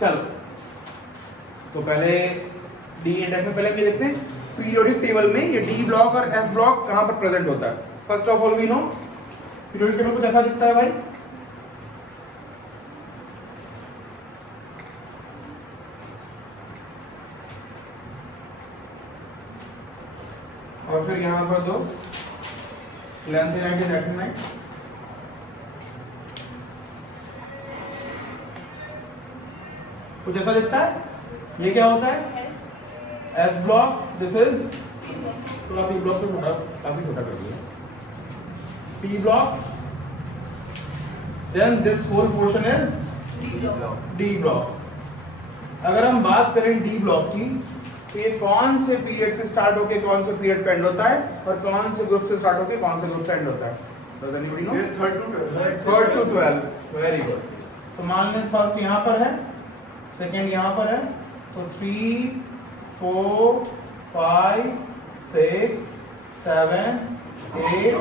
चलो तो पहले डी एंड एफ में पहले क्या देखते हैं, पीरियोडिक टेबल में ये डी ब्लॉक और एफ ब्लॉक कहाँ पर प्रेजेंट होता है। First of all we know periodic table कुछ ऐसा दिखता है भाई, और फिर यहाँ पर दो लैंथेनाइट एंड एफिनाइट, कुछ ऐसा दिखता है। ये क्या होता है, एस ब्लॉक, दिस इज तो आप ब्लॉक से छोटा, काफी छोटा कर दिया, P block, then this whole portion is D block. अगर हम बात करें डी ब्लॉक की तो ये कौन से पीरियड से स्टार्ट होके कौन से पीरियड पे एंड होता है और कौन से ग्रुप से स्टार्ट होके कौन से ग्रुप पे एंड होता है। Does anybody know? Third to 12, very good. तो मान लें फर्स्ट यहाँ पर है, सेकेंड यहाँ पर है, तो 3, 4, 5, 6, 7, 8,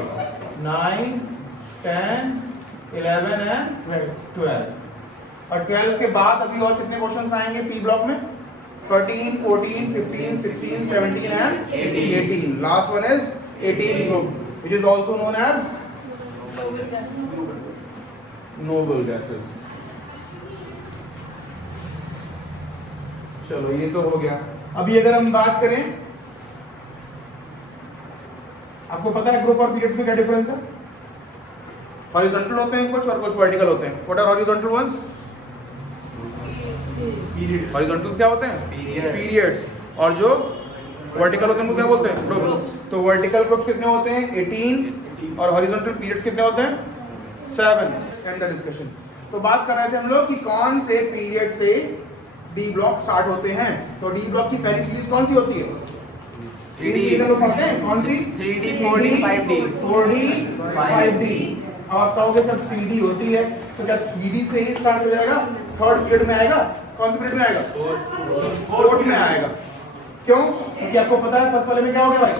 9, 10, 11 एंड 12। और 12 के बाद अभी और कितने क्वेश्चंस आएंगे पी ब्लॉक में, 13, 14, 15, 16, 17 and 18. Last one is 18 group, which is also known as noble gases. चलो ये तो हो गया। अभी अगर हम बात करें, आपको पता है ग्रुप और पीरियड्स में क्या डिफरेंस है। हॉरिजॉन्टल होते हैं कुछ और कुछ वर्टिकल होते हैं। What are horizontal ones? Horizontals क्या होते हैं? पीरियड्स। और जो वर्टिकल होते हैं उनको क्या बोलते हैं? ग्रुप्स। तो वर्टिकल ग्रुप्स कितने होते हैं? 18 और हॉरिजॉन्टल पीरियड्स कितने होते हैं? 7। And the discussion. तो बात कर रहे थे हम लोग कि कौन से पीरियड से डी ब्लॉक स्टार्ट होते हैं। तो डी ब्लॉक की पहली सीरीज कौन सी होती है? 3D हम लोग पढ़ते हैं, कौन सी? 3D 4D 5D 4D 5D। अब आप कहोगे सर 3D होती है तो क्या 3D से ही स्टार्ट हो जाएगा? थर्ड पीरियड में आएगा? कौन से पीरियड में आएगा? फोर्थ में आएगा। क्यों? क्योंकि आपको पता है फर्स्ट वाले में क्या हो गया भाई,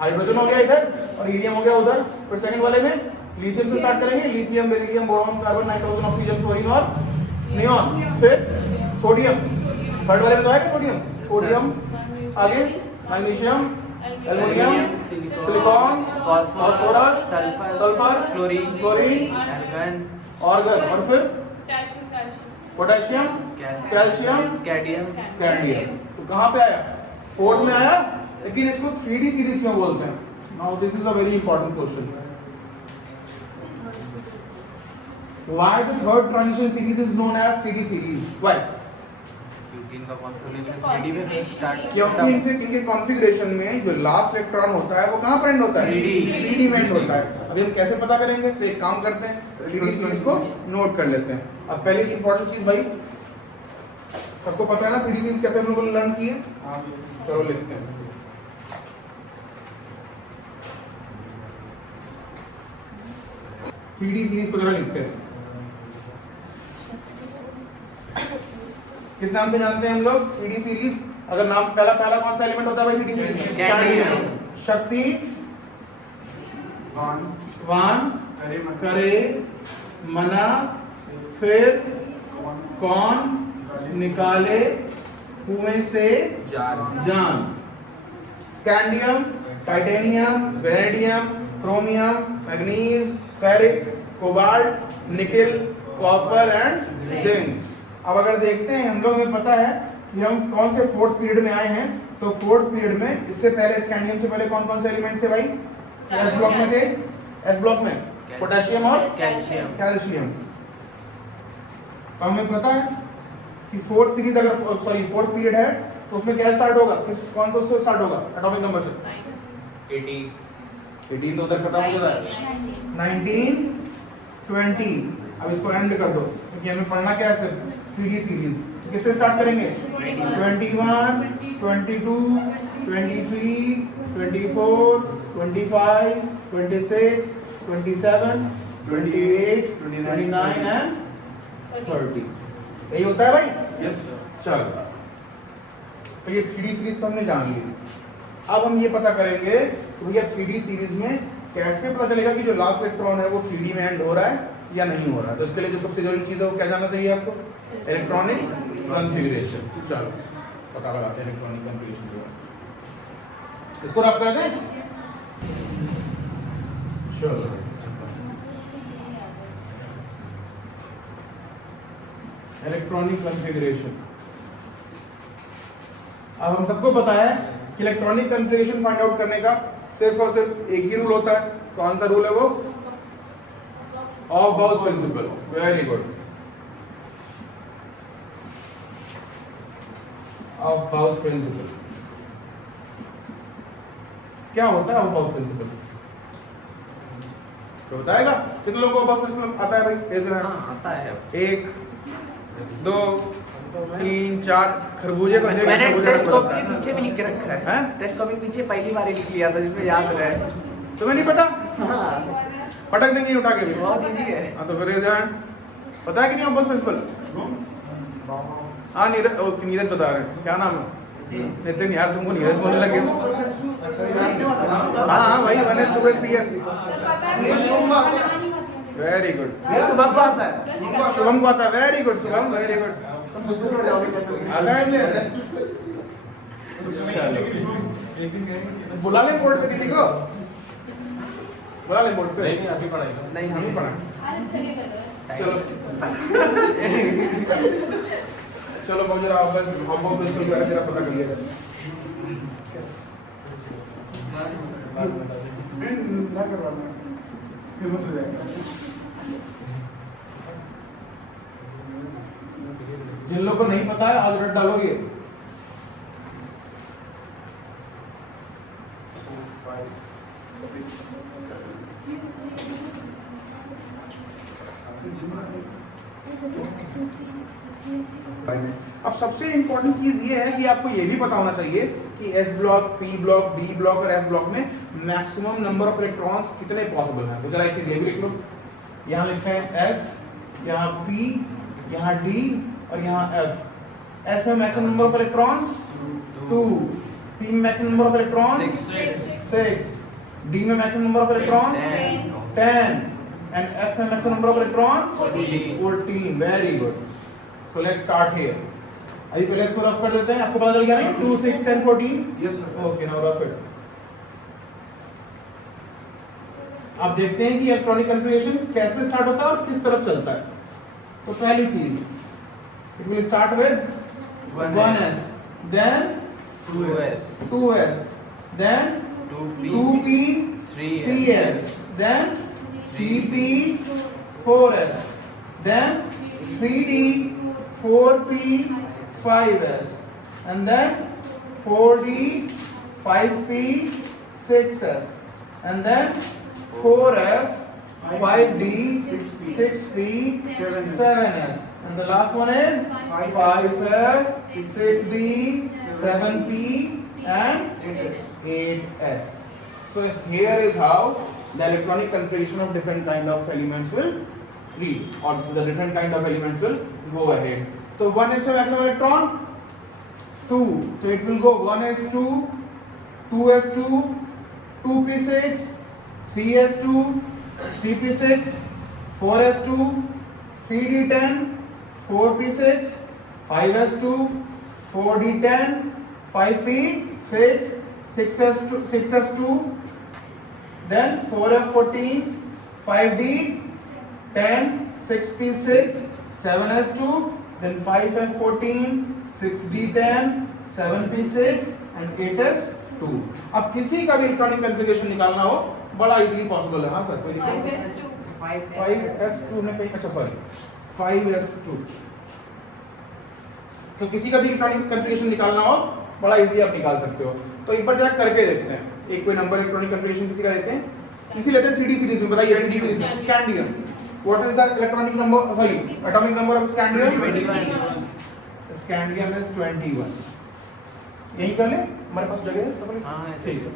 हाइड्रोजन हो गया इधर और हीलियम हो गया उधर। फिर सेकंड वाले में लिथियम से स्टार्ट करेंगे, lithium, beryllium, boron, carbon, nitrogen, oxygen, fluorine और नियॉन। फिर सोडियम, थर्ड वाले में तो आएगा सोडियम, सोडियम आगे magnesium, aluminium, silicon, phosphorus, sulphur, chlorine, argon और फिर पोटेशियम, कैल्शियम, स्कैंडियम। तो कहाँ पे आया? फोर्थ में आया। लेकिन इसको 3D सीरीज क्यों बोलते हैं? Now this is a very important question. Why the third transition series is known as 3D series? Why? क्योंकि इनका कॉन्फ़िगरेशन 3D में स्टार्ट, क्योंकि इनके कॉन्फ़िगरेशन में जो लास्ट इलेक्ट्रॉन होता है वो कहाँ पर एंड होता है? 3D में एंड होता है। अभी हम कैसे पता करेंगे? तो एक काम करते हैं, 3D सीरीज को नोट कर लेते हैं। अब पहली इंपॉर्टेंट चीज भाई, सबको पता है ना 3D सीरीज कैसे हम लोगों ने लर्न की है? चलो लिखते हैं। थ्री डी सीरीज को जरा लिखते हैं। किस नाम पे जानते हैं हम लोग 3D सीरीज? अगर नाम पहला कौन सा एलिमेंट होता है भाई 3D सीरीज में? स्कैंडियम। शक्ति, वान, करे, मना, फिर कौन, निकाले, कुएं से जान। Scandium, titanium, vanadium, chromium, manganese, ferric, cobalt, nickel, copper and zinc. अब अगर देखते हैं हम लोग, हमें पता है कि हम कौन से फोर्थ पीरियड में आए हैं। तो फोर्थ पीरियड में इससे पहले स्कैंडियम से पहले कौन से एलिमेंट थे भाई? एस ब्लॉक में थे। एस ब्लॉक में पोटेशियम और कैल्शियम। तो हमें पता है कि फोर्थ सीरीज अगर फोर्थ पीरियड है तो उसमें क्या स्टार्ट होगा? कौन सा उससे स्टार्ट होगा एटॉमिक नंबर से? 18 तो उधर खत्म हो जाता है। 19, 20। अब इसको एंड कर दो क्योंकि हमें पढ़ना क्या है सिर्फ 3D सीरीज। किससे स्टार्ट करेंगे? 21, 22, 23, 24, 25, 26, 27, 28, 29 एंड 30। यही होता है भाई? यस। चलो, तो ये 3D सीरीज तो हमने जान ली। अब हम ये पता करेंगे तो भैया 3D सीरीज में कैसे पता चलेगा कि जो लास्ट इलेक्ट्रॉन है वो 3D में एंड हो रहा है या नहीं हो रहा है? तो इसके लिए जो सबसे जरूरी चीज़ है वो क्या जानना चाहिए आपको? Electronic configuration. चलो पता लगाते हैं इलेक्ट्रॉनिक कॉन्फ़िगरेशन जो है। इसको रफ कर दें? चलो इलेक्ट्रॉनिक कॉन्फ़िगरेशन। अब हम सबको पता है कि इलेक्ट्रॉनिक कॉन्फ़िगरेशन फाइंड आउट करने का सिर्फ और सिर्फ एक ही रूल होता है। कौन सा रूल है वो? Aufbau's principle. Very good, Aufbau's principle. क्या होता है ऑफ बाउस प्रिंसिपल? तो बताएगा? कितने लोगों को ऑफ बाउस प्रिंसिपल आता है भाई? Raise your hand. आता है। 1 2 3 4 खरबूजे को मैंने टेस्ट कॉपी के पीछे भी लिख के रखा है। हैं? टेस्ट कॉपी पीछे पहली बार ही लिख लिया था जिसमें याद रहे। तुम्हें नहीं पता? हाँ पटक देंगे उठा के भी। बहुत इजी है। हाँ तो फिर रेज़ योर हैंड। पता है कि नहीं ऑफ बाउस प्रिंसिपल? हाँ नीरज बता रहे हैं। क्या नाम है? नितिन। यार तुमको नीरज बोलने लगे। हाँ भाई 1s 2s 3s। Very good. Shubham को आता है। शुभम को आता है। Very good Shubham, very good. आता है? चलो बुला ले बोर्ड पे किसी को। बुला ले बोर्ड पे। नहीं अभी पढ़ाएगा। नहीं हम ही पढ़ा। चलो चलो बहुत जरा आप प्रिंसिपल के बारे में जरा पता कर लिया जाए। जिन लोगों को नहीं पता है आज रट डालो ये। अब सबसे इंपॉर्टेंट चीज ये है कि आपको ये भी पता होना चाहिए कि S block, P block, D block और एफ ब्लॉक में मैक्सिमम नंबर ऑफ इलेक्ट्रॉन्स कितने पॉसिबल हैं। तो जरा एक चीज ये भी लिख लो। यहाँ लिखते हैं एस, यहाँ पी, यहाँ डी और यहाँ एफ। एस में maximum number of electrons 2, P में maximum number of electrons 6, D में maximum number of electrons 10 and F में maximum number of electrons 14. Very good. So let's start here. अभी पहले इसको रफ कर लेते हैं। आपको पता चल गया नहीं? 2 6 10 14. Yes sir. Okay, now rough it. आप देखते हैं कि इलेक्ट्रॉनिक कॉन्फ़िगरेशन कैसे स्टार्ट होता है और किस तरफ चलता है। तो पहली चीज, it will start with 1s, then 2s, then 2p, 3s, then 3p, 4s, then 3d, 4p, 5s, and then 4d, 5p, 6s, and then 4f, 5d, 6p, 7s, and the last one is 5f, 6d, 7p, and 8s. So here is how the electronic configuration of different kind of elements will read, or the different kind of elements will go ahead. So 1s में maximum electron 2, so it will go 1s2, 2s2, 2p6, 3s2, 3p6, 4s2, 3d10, 4p6, 5s2, 4d10, 5p6, 6s2, then 4f14, 5d 10, 6p6, 7s2, then 5f14, 6d10, 7p6 and 8s2. अब किसी का भी electronic configuration निकालना हो बड़ा easily possible है। हाँ sir कोई दिक्कत? 5s2 में कहीं, अच्छा सॉरी 5s2। तो किसी का भी इलेक्ट्रॉनिक कॉन्फ़िगरेशन निकालना हो बड़ा इजी आप निकाल सकते हो। तो एक बार जरा करके देखते हैं। एक कोई नंबर इलेक्ट्रॉनिक कॉन्फ़िगरेशन किसी का लेते हैं, किसी लेते हैं 3D सीरीज में। बताइए 3D सीरीज में scandium, what is the electronic number, sorry atomic number of scandium? 21। Scandium is 21। यही कर ले, हमारे पास जगह है सब। हाँ ठीक है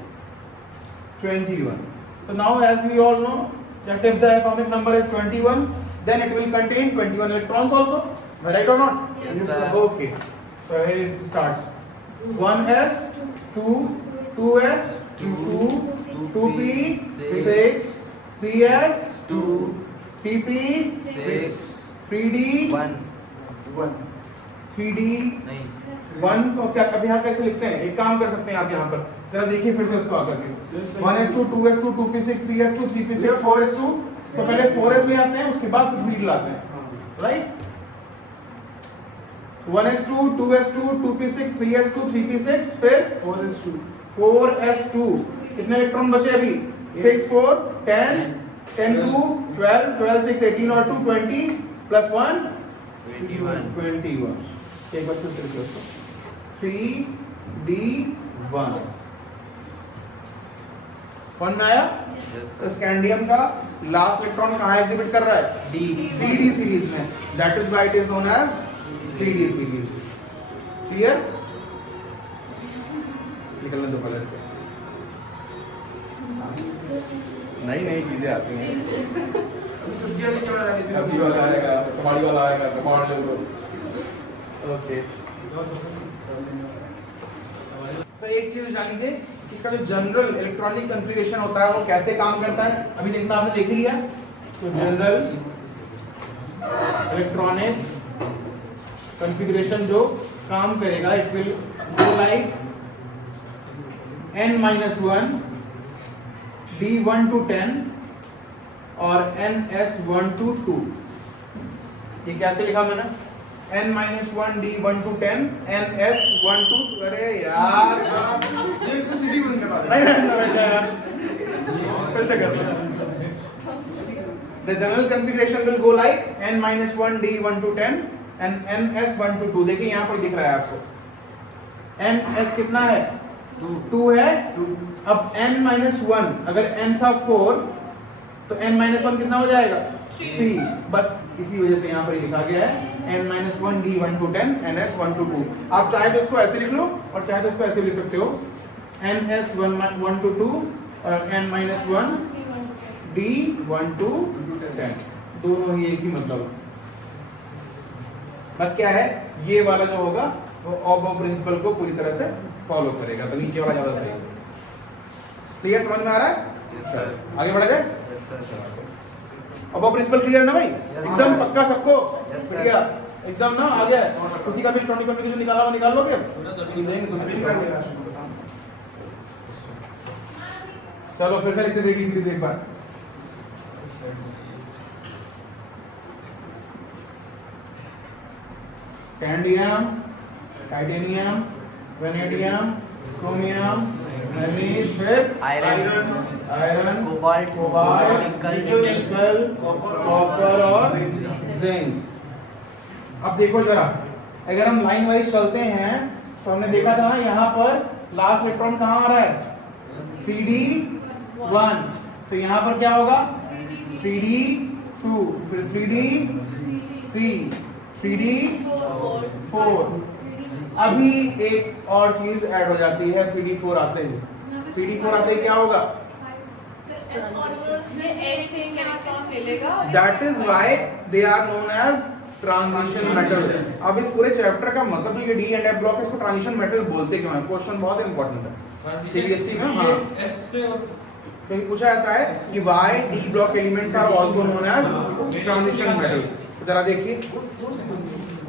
21. So now as we all know that if the atomic number is 21 then it will contain 21 electrons also, right or not? Yes, sir. Okay, so here it starts 1s 2, 2s 2, 2p6 3s 2 3p 6 3d 1 3d नहीं 1 को क्या अब यहाँ कैसे लिखते हैं? एक काम कर सकते हैं आप यहाँ पर जरा देखिए फिर से इसको आकर के 1s2 2s2 2p6 3s2 3p6 4s2 तो पहले 4s ले आते हैं उसके बाद फिर 3 लाते हैं right 1s2 2s2 2p6 3s2 3p6 फिर 4s2 कितने इलेक्ट्रॉन बचे अभी 6 4 10 10 2 12 12 6 18 और 2 20 प्लस 1 21 एक बार फिर से लिखो इसको 3d1 कौन में आया? तो स्कैंडियम का लास्ट इलेक्ट्रॉन कहाँ एग्जिबिट कर रहा है? D 3d सीरीज में that is why it is known as 3d series clear निकलने दो पहले इसको नई नई चीजें आती हैं अभी वाला आएगा कबाड़ी वाला आएगा कबाड़ ले लो ओके तो एक चीज जान लीजिए इसका जो जनरल इलेक्ट्रॉनिक कॉन्फ़िगरेशन होता है वो कैसे काम करता है अभी देखना आपने देख लिया तो जनरल इलेक्ट्रॉनिक कॉन्फ़िगरेशन जो काम करेगा it will go like n-1 d1 to 10 और ns1 to 2 ये कैसे लिखा मैंने n-1 d1 to 10 ns1 to अरे यार ये इसको सिटी बंद करवा दे नहीं बेटा यार फिर से कर the general configuration will go like n-1 d1 to 10 and ns1 to 2 देखिए यहाँ पर दिख रहा है आपको ns कितना है 2 है अब n-1 अगर n था 4 तो n-1 कितना हो जाएगा 3 बस इसी वजह से यहाँ पर लिखा गया है n-1 d1 to 10 ns1 to 2 आप चाहे तो इसको ऐसे लिख लो और चाहे तो इसको ऐसे लिख सकते हो ns1 to 2 और n-1 d1 to 10 दोनों ही एक ही मतलब बस क्या है ये वाला जो होगा वो ऑबो प्रिंसिपल को पूरी तरह से फॉलो करेगा तो नीचे वाला ज्यादा सही है क्लियर समझ में आ रहा है यस सर आगे बढ़ा जाए यस सर ऑबो प्रिंसिपल क्लियर है ना भाई एकदम पक्का सबको Yes, sir. बढ़िया एकदम ना आ गया है किसी का भी इलेक्ट्रॉनिक कम्युनिकेशन निकाला हुआ निकाल लोगे नहीं देंगे तुम्हें चलो फिर से लिखते 3D सीरीज एक बार scandium titanium vanadium chromium manganese फिर आयरन कोबाल्ट निकल कॉपर और जिंक अब देखो जरा अगर हम लाइन वाइज चलते हैं तो हमने देखा था यहाँ पर लास्ट इलेक्ट्रॉन कहाँ आ रहा है 3d1 तो यहाँ पर क्या होगा 3d2 फिर 3d3 3d4 अभी एक और चीज ऐड हो जाती है 3d4 आते ही 3d4 आते ही क्या होगा that is why they are known as transition metal अब इस पूरे चैप्टर का मतलब जो ये डी एंड एफ ब्लॉक है इसको ट्रांजिशन मेटल बोलते क्यों हैं क्वेश्चन बहुत इंपॉर्टेंट है सीबीएसई में हाँ कहीं पूछा जाता है कि why D block elements are also known as transition metal जरा देखिए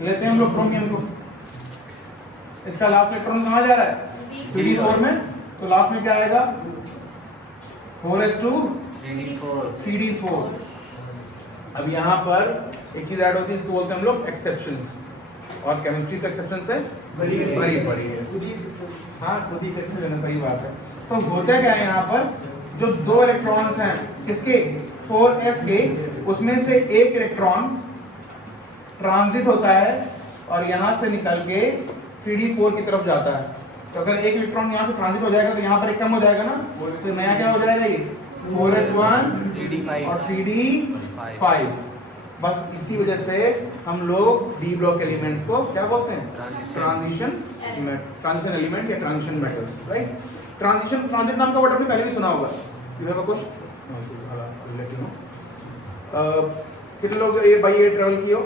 लेते हैं हम लोग क्रोमियम को इसका लास्ट इलेक्ट्रॉन कहाँ जा रहा है 3d4 में तो लास्ट में क्या आएगा 4s2 3d4 अब यहाँ पर एक चीज ऐड होती है इसको बोलते हैं हम लोग एक्सेप्शंस और केमिस्ट्री तो एक्सेप्शन से भरी पड़ी है हाँ खुद ही कहते हैं सही बात है तो होता क्या है यहाँ पर जो दो इलेक्ट्रॉन्स हैं किसके 4s के उसमें से एक इलेक्ट्रॉन ट्रांजिट होता है और यहाँ से निकल के 3d4 की तरफ जाता है तो अगर एक इलेक्ट्रॉन यहाँ से ट्रांजिट हो जाएगा तो यहाँ पर एक कम हो जाएगा ना तो नया क्या हो जाएगा ये 4s1 3d5 और 3d5 बस इसी वजह से हम लोग डी ब्लॉक एलिमेंट्स को क्या बोलते हैं ट्रांजिशन एलिमेंट या ट्रांजिशन मेटल राइट ट्रांजिट नाम का वर्ड आपने पहले भी सुना होगा यू हैव अ क्वेश्चन कितने लोग ये बाई एयर ट्रैवल किए हो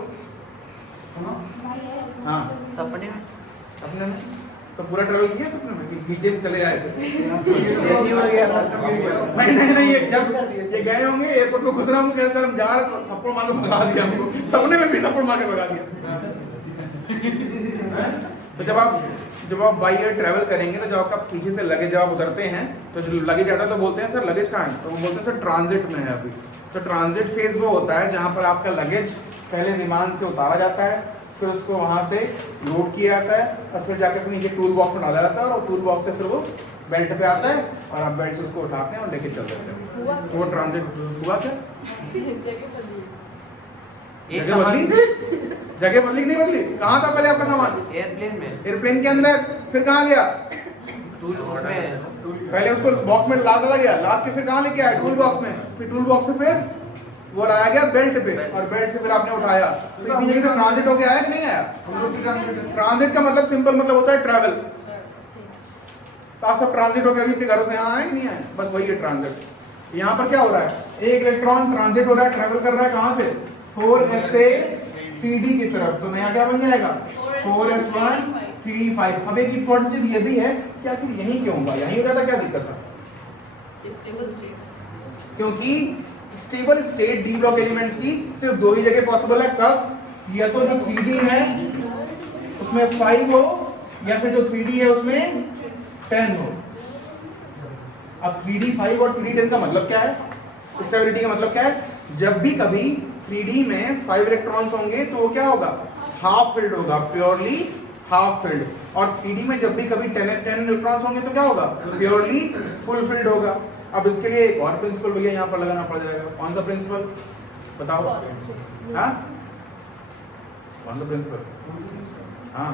हाँ सपने में अपने में तो पूरा ट्रैवल किया सपने में कि नीचे में चले आए थे? नहीं हो गया नहीं ये जब ये गए होंगे एयरपोर्ट को घुस रहा हूँ कैसे सर हम जा रहे थप्पड़ मार के भगा दिया हमको, सपने में भी थप्पड़ मार के भगा दिया। तो जब आप बाई एयर ट्रैवल करेंगे तो जब आपका पीछे से लगेज जब आप उतरते हैं तो जो लगेज आता है तो बोलते हैं सर लगेज कहाँ है, तो वो बोलते हैं सर ट्रांजिट में है अभी। तो ट्रांजिट फेज वो होता है जहाँ पर आपका लगेज पहले विमान से उतारा जाता है, फिर उसको वहाँ से लोड किया जाता है और फिर जाकर अपने नीचे टूल बॉक्स में डाला जाता है और टूल बॉक्स से फिर वो बेल्ट पे आता है और आप बेल्ट से उसको उठाते हैं और लेके चल देते हैं। तो वो ट्रांजिट हुआ क्या? जगह बदली कि नहीं बदली? कहाँ था पहले आपका सामान? एयरप्लेन में, एयरप्लेन के अंदर, फिर कहाँ गया? टूल उसमें, पहले उसको बॉक्स में लाद दिया गया, लाद के फिर कहाँ लेके आया? टूल बॉक्स में, फिर टूल बॉक्स से फिर वो लाया गया बेल्ट पे और बेल्ट से फिर आपने उठाया। तो इतनी जगह से ट्रांजिट होके आया कि नहीं आया? ट्रांजिट का मतलब सिंपल मतलब होता है ट्रैवल। तो आप सब ट्रांजिट होके अभी अपने घरों से यहाँ आए कि नहीं आए? बस वही है ट्रांजिट। यहाँ पर क्या हो रहा है? एक इलेक्ट्रॉन ट्रांजिट हो रहा है, ट्रैवल कर रहा है कहाँ से? 4s से 3d की तरफ। तो नया क्या बन जाएगा? 4s1 3d5। अब एक इम्पोर्टेंट चीज ये भी है कि आखिर यही क्यों हुआ? यही हो रहा था, क्या दिक्कत था? क्योंकि stable state D block elements की सिर्फ दो ही जगह पॉसिबल है। कब? या तो जो 3d है उसमें 5 हो या फिर जो 3d है उसमें 10 हो। अब 3d 5 और 3d 10 का मतलब क्या है? स्टेबिलिटी का मतलब क्या है? जब भी कभी 3d में 5 इलेक्ट्रॉन्स होंगे तो वो क्या होगा? हाफ फिल्ड होगा, प्योरली हाफ फिल्ड। और 3d में जब भी कभी 10 इलेक्ट्रॉन्स होंगे तो क्या होगा? प्योरली फुल फिल्ड होगा। अब इसके लिए एक और प्रिंसिपल भैया यहाँ पर लगाना पड़ जाएगा। कौन सा प्रिंसिपल बताओ? हाँ, कौन सा प्रिंसिपल? हाँ,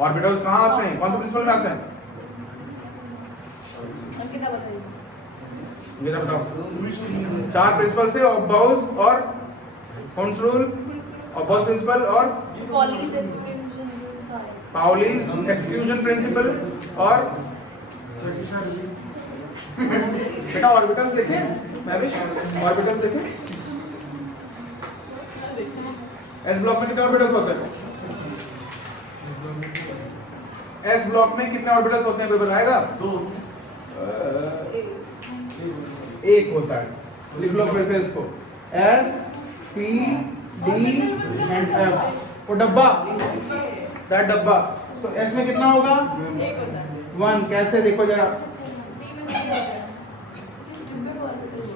ऑर्बिटल्स कहाँ आते हैं? कौन सा प्रिंसिपल में आते हैं? ये बताओ। 4 प्रिंसिपल से ऑब्बाउस और होन्स रूल, ऑब्बाउस प्रिंसिपल और पाउलीज एक्सक्लूजन प्रिंसिपल और बेटा ऑर्बिटल्स देखें, मैं भी ऑर्बिटल्स देखें। एस ब्लॉक में कितने ऑर्बिटल्स होते हैं? एस ब्लॉक में कितने ऑर्बिटल्स होते हैं कोई बताएगा? 2 एक होता है। लिख लो फिर से इसको, S P D and F. वो डब्बा, दैट डब्बा। तो एस में कितना होगा? 1। कैसे देखो जरा,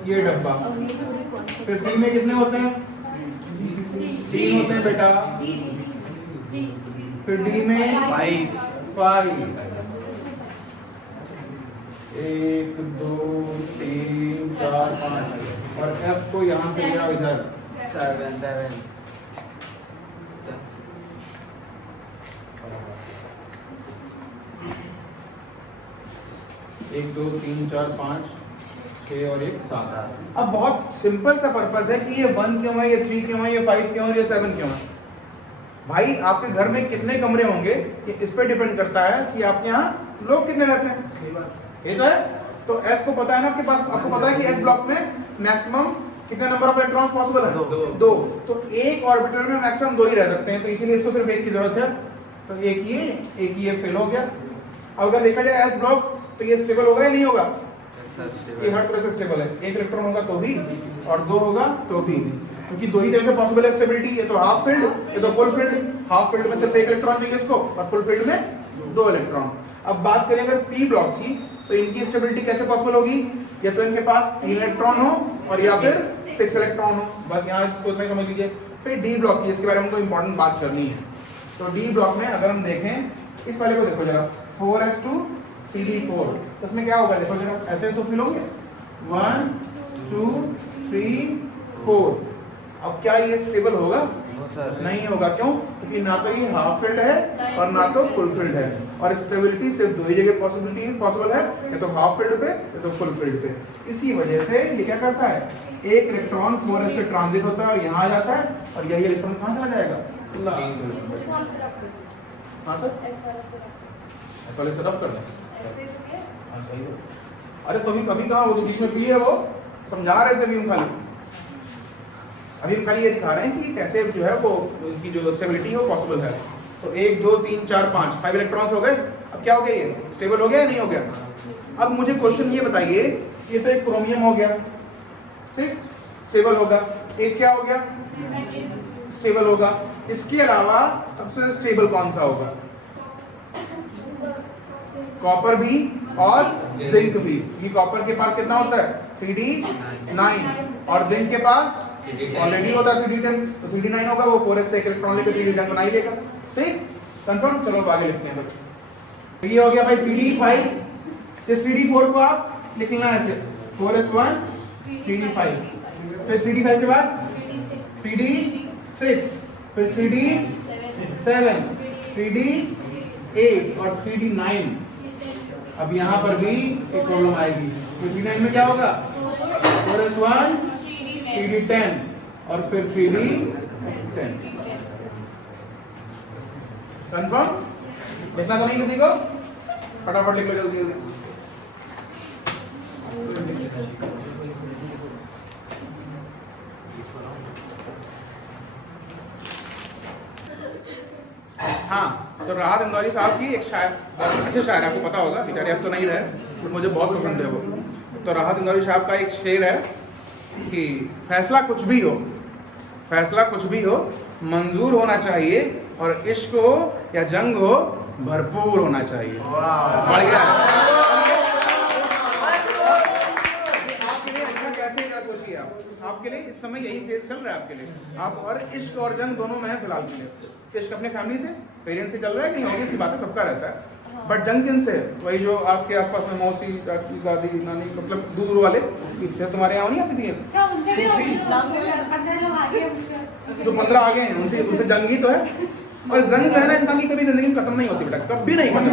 ये डब्बा। फिर टी में कितने होते हैं? 3 होते हैं बेटा। फिर डी में 5। 1 2 3 4 5 और एफ को यहाँ से ले आओ इधर 7 1 2 3 4 5 6 और 1 7। अब बहुत सिंपल सा पर्पस है कि ये 1 क्यों है, ये 3 क्यों है, ये 5 क्यों है, ये 7 क्यों है। भाई आपके घर में कितने कमरे होंगे ये इस पे डिपेंड करता है कि आपके यहाँ लोग कितने रहते हैं। ये तो है। तो एस को पता है ना आपके पास, आपको पता है कि एस ब्लॉक में मैक्सिमम कितने नंबर ऑफ इलेक्ट्रॉन्स पॉसिबल है? 2। तो एक ऑर्बिटल में मैक्सिमम 2 ही रह सकते हैं, तो इसीलिए इसको सिर्फ एक की जरूरत है। तो एक ये फेल हो गया। अब अगर देखा जाए एस ब्लॉक तो ये स्टेबल होगा या नहीं होगा? ये हर तरह से स्टेबल है। 1 इलेक्ट्रॉन होगा तो भी और 2 होगा तो भी, क्योंकि 2 ही तरह से पॉसिबल है स्टेबिलिटी। ये तो हाफ फील्ड, ये तो फुल फील्ड। हाफ फील्ड में सिर्फ 1 इलेक्ट्रॉन चाहिए इसको और फुल फील्ड में 2 इलेक्ट्रॉन। अब बात करें अगर पी ब्लॉक की, तो इनकी स्टेबिलिटी कैसे पॉसिबल होगी? या तो इनके पास 3 इलेक्ट्रॉन हो और या फिर 6 इलेक्ट्रॉन हो। बस यहाँ इसको इतना समझ लीजिए। फिर डी ब्लॉक की, इसके बारे में हमको इंपॉर्टेंट बात करनी है। तो डी ब्लॉक में अगर हम देखें इस वाले को, देखो जरा 4s2 3d4, इसमें क्या होगा? देखो जरा, ऐसे तो फिल होंगे 1 2 3 4। अब क्या ये स्टेबल होगा? नहीं होगा। क्यों? क्योंकि ना तो ये हाफ फील्ड है और ना तो फुल फील्ड है। और स्टेबिलिटी सिर्फ 2 ही जगह पॉसिबल है, या तो हाफ फील्ड पे या तो फुल फील्ड पे। इसी वजह से ये क्या करता है? एक इलेक्ट्रॉन 4s से ट्रांजिट होता है और यहाँ आ जाता है और यही इलेक्ट्रॉन कहाँ चला जाएगा? हाँ सर, ऐसा वाले से रफ कर दें। हाँ सही है। अरे तो अभी कहाँ, वो तो बीच में पी है, वो समझा रहे थे अभी हम खाली। अभी हम खाली ये दिखा रहे हैं कि कैसे जो है वो उनकी जो स्टेबिलिटी है वो पॉसिबल है। तो 1 2 3 4 5 इलेक्ट्रॉन्स हो गए। अब क्या हो गया, ये स्टेबल हो गया या नहीं हो गया? अब मुझे क्वेश्चन ये बताइए, ये तो एक क्रोमियम हो गया, ठीक, स्टेबल होगा। एक क्या हो गया, स्टेबल होगा। इसके अलावा सबसे स्टेबल कौन सा होगा? कॉपर भी और जिंक भी। ये कॉपर के पास कितना होता है 3d9 और जिंक के पास ऑलरेडी होता है 3d10, तो 3d9 होगा, वो 4s से एक इलेक्ट्रॉन लेकर 3d10 बना ही लेगा। ठीक, कंफर्म। चलो आगे लिखते हैं। तो ये हो गया भाई 3d5, इस 3d4 को आप लिख लेना ऐसे 4s1 3d5, फिर 3d5 के बाद 3d6, फिर 3d7, 3d8 और 3d9। अब यहाँ पर भी एक प्रॉब्लम आएगी, तो 3d9 में क्या होगा 4s1 3d10 और फिर 3d10। कंफर्म? लिखना तो नहीं किसी को? फटाफट लिख लो जल्दी जल्दी। हाँ, तो राहत इंदौरी साहब की एक शायर, बहुत अच्छे शायर, आपको पता होगा, बेचारे अब तो नहीं रहे, तो मुझे बहुत पसंद है वो। तो राहत इंदौरी साहब का एक शेर है कि फैसला कुछ भी हो, फैसला कुछ भी हो, मंजूर होना चाहिए, और इश्क हो या जंग हो, भरपूर होना चाहिए। बढ़ गया। आपके लिए अच्छा कैसे, जरा सोचिए आप, आपके लिए इस समय यही फेज चल रहा है आपके लिए, आप और इश्क और जंग दोनों में है फिलहाल के लिए। इश्क अपने फैमिली से, पेरेंट से चल रहा है कि नहीं, होगी, सी बात है, सबका रहता है। बट जंग किन से? वही जो आपके आसपास में मौसी, चाची, दादी, नानी, मतलब दूर वाले, तुम्हारे यहाँ नहीं आती थी जो 15 आ गए हैं, उनसे जंग ही तो है। और जंग जो है ना इंसान की कभी जिंदगी में खत्म नहीं होती बेटा, कभी नहीं खत्म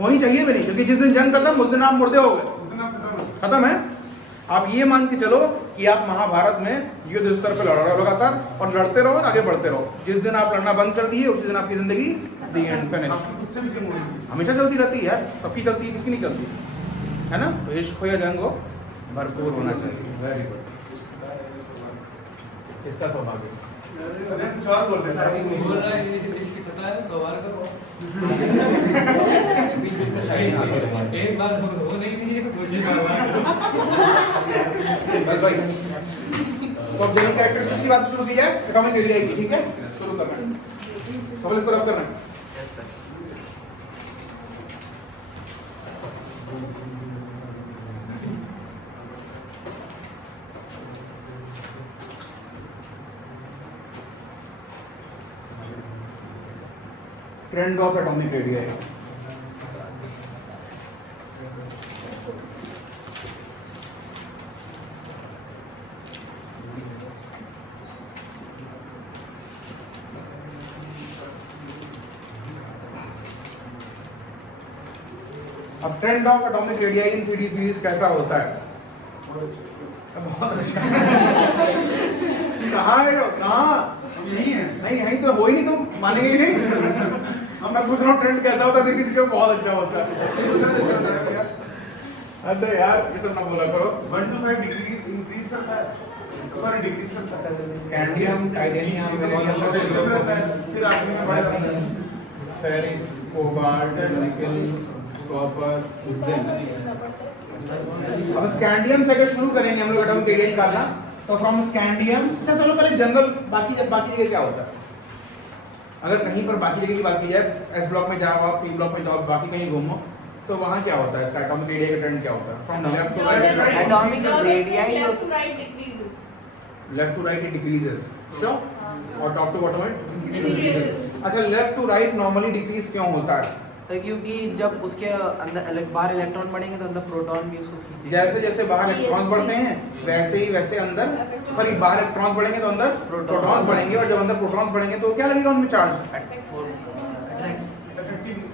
होनी चाहिए भी नहीं, क्योंकि जिस दिन जंग खत्म उस दिन आप मुर्दे हो गए, खत्म है। आप ये मान के चलो कि आप महाभारत में युद्ध स्तर पर लड़ रहे हो लगातार, और लड़ते रहो, आगे बढ़ते रहो। जिस दिन आप लड़ना बंद कर दिए उसी दिन आपकी जिंदगी दी एंड फिनिश। हमेशा चलती रहती है यार, सबकी चलती है, किसकी नहीं चलती है ना। तो इश्क हो या जंग हो, भरपूर होना चाहिए। वेरी गुड, इसका सौभाग्य। कुछ और बोल रहे हैं, सवाल करो। एक बात हो नहीं तो कुछ बस भाई, तो अब जनरल कैरेक्टरिस्टिक्स की बात शुरू की जाए, एटॉमिक एरिया की। ठीक है, शुरू करना है, तो इसको रब करना है। ट्रेंड ऑफ एटॉमिक रेडिया है। अब trend of atomic radia in 3D series कैसा होता है? बहुत अच्छा। कहाँ है, कहाँ? यही है, नहीं यहीं तो हो ही नहीं, तुम मानेंगे ही नहीं। मैं पूछ रहा हूँ ट्रेंड कैसा होता है, किसी का बहुत अच्छा होता है। अरे यार ये सब ना बोला करो। 1 to 5 डिग्री इंक्रीज करता है, सॉरी डिक्रीज करता है। स्कैंडियम, टाइटेनियम, फिर आगे में बढ़ जाता है। Ferric, cobalt, nickel, copper, zinc. अब स्कैंडियम से अगर शुरू करेंगे हम लोग एटॉमिक रेडिया निकालना, तो फ्रॉम स्कैंडियम, अच्छा चलो पहले जनरल, बाकी जगह क्या होता है। अगर कहीं पर बाकी जगह की बात की जाए, एस ब्लॉक में जाओ आप, पी ब्लॉक में जाओ, बाकी कहीं घूमो, तो वहाँ क्या होता है, इसका एटॉमिक रेडिया का ट्रेंड क्या होता है? From left to right, atomic radii left to right decreases. Left to right it decreases, sure, और top to bottom it Increases. अच्छा, left to right normally decrease क्यों होता है? क्योंकि जब उसके अंदर बाहर इलेक्ट्रॉन बढ़ेंगे तो अंदर प्रोटॉन भी उसको खींचेंगे। जैसे जैसे बाहर इलेक्ट्रॉन्स बढ़ते हैं वैसे ही वैसे अंदर, सॉरी बाहर इलेक्ट्रॉन्स बढ़ेंगे तो अंदर प्रोटॉन्स बढ़ेंगे, और जब अंदर प्रोटॉन्स बढ़ेंगे तो क्या लगेगा उनमें चार्ज?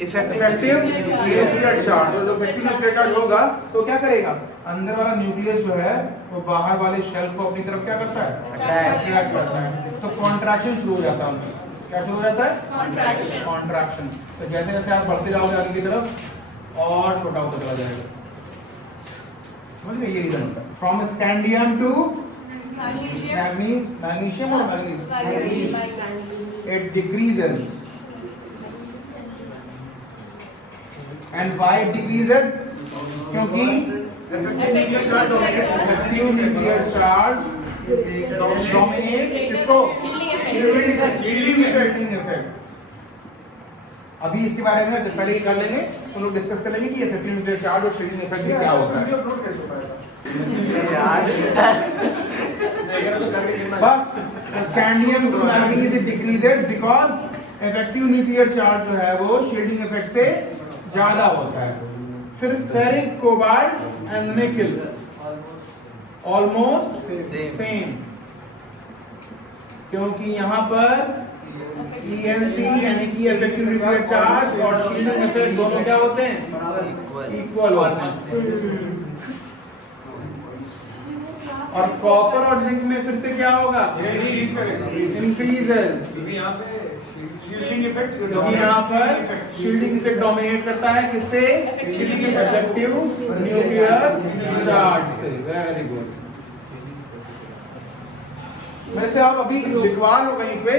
Effective nuclear charge. और जो इफेक्टिव न्यूक्लियर चार्ज होगा तो क्या करेगा, अंदर वाला न्यूक्लियस जो है वो बाहर वाले शेल को अपनी तरफ क्या करता है, अट्रैक्ट करता है। तो कॉन्ट्रैक्शन शुरू हो जाता है अंदर। क्या शुरू हो जाता है? Contraction. कॉन्ट्रैक्शन। तो जैसे जैसे आप बढ़ते जाओगे आगे की तरफ और छोटा होता चला जाएगा। समझ गए, ये रीजन होता है। फ्रॉम स्कैंडियम टू मैग्नीशियम और manganese, it decreases and why it decreases? क्योंकि इफेक्टिव न्यूक्लियर चार्ज डोमिनेट किसको? Shielding effect. अभी इसके बारे में पहले ही कर लेंगे, तो लोग डिस्कस कर लेंगे कि इफेक्टिव न्यूक्लियर चार्ज और शील्डिंग इफेक्ट क्या होता है। बस scandium to manganese it decreases because effective nuclear charge जो है वो शील्डिंग इफेक्ट से ज्यादा होता है। फिर फेरिक, कोबाल्ट एंड निकल ऑलमोस्ट सेम, क्योंकि यहाँ पर ENC यानी कि इफेक्टिव न्यूक्लियर चार्ज और शील्डिंग इफेक्ट दोनों क्या होते हैं? इक्वल होते हैं। और कॉपर और जिंक में फिर से क्या होगा? इंक्रीजेस। यहाँ पे शील्डिंग इफेक्ट यहाँ पर शील्डिंग इफेक्ट डोमिनेट करता है किससे? इफेक्टिव न्यूक्लियर चार्ज से। Very good. मेरे से आप अभी लिखवा लो कहीं पे,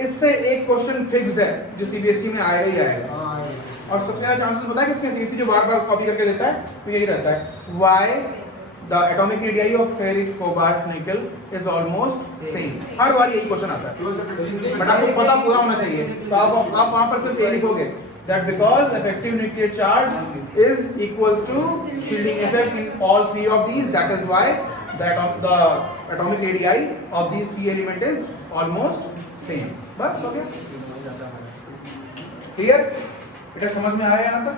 इससे एक क्वेश्चन फिक्स है जो CBSE में आएगा ही आएगा। और सबसे ज्यादा चांसेस पता है किसके? CBSE जो बार बार कॉपी करके देता है तो यही रहता है, why the atomic radii of ferric, cobalt, निकल इज ऑलमोस्ट सेम। हर बार यही क्वेश्चन आता है, बट आपको पता पूरा होना चाहिए। तो आप वहां पर सिर्फ ये लिखोगे that because effective nuclear charge is equals to shielding effect in all three of these, that is why the atomic radii of these three elements is almost same. बस हो गया, क्लियर? बेटा समझ में आया यहाँ तक?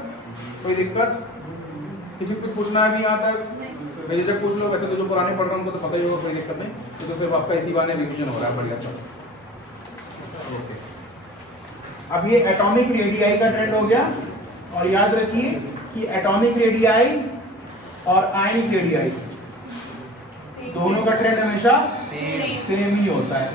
कोई दिक्कत? किसी को कुछ पूछना है भी यहाँ तक? बेझिझक पूछ लो। वैसे तो जो पुराने पढ़ रहे हैं उनको तो पता ही होगा, कोई दिक्कत नहीं। तो सिर्फ आपका इसी बहाने रिवीजन हो रहा है, बढ़िया सा। ओके, अब ये एटॉमिक रेडियाई का ट्रेंड हो गया। और याद रखिए कि एटॉमिक रेडियाई और आयनिक रेडियाई दोनों का ट्रेंड हमेशा सेम ही होता है।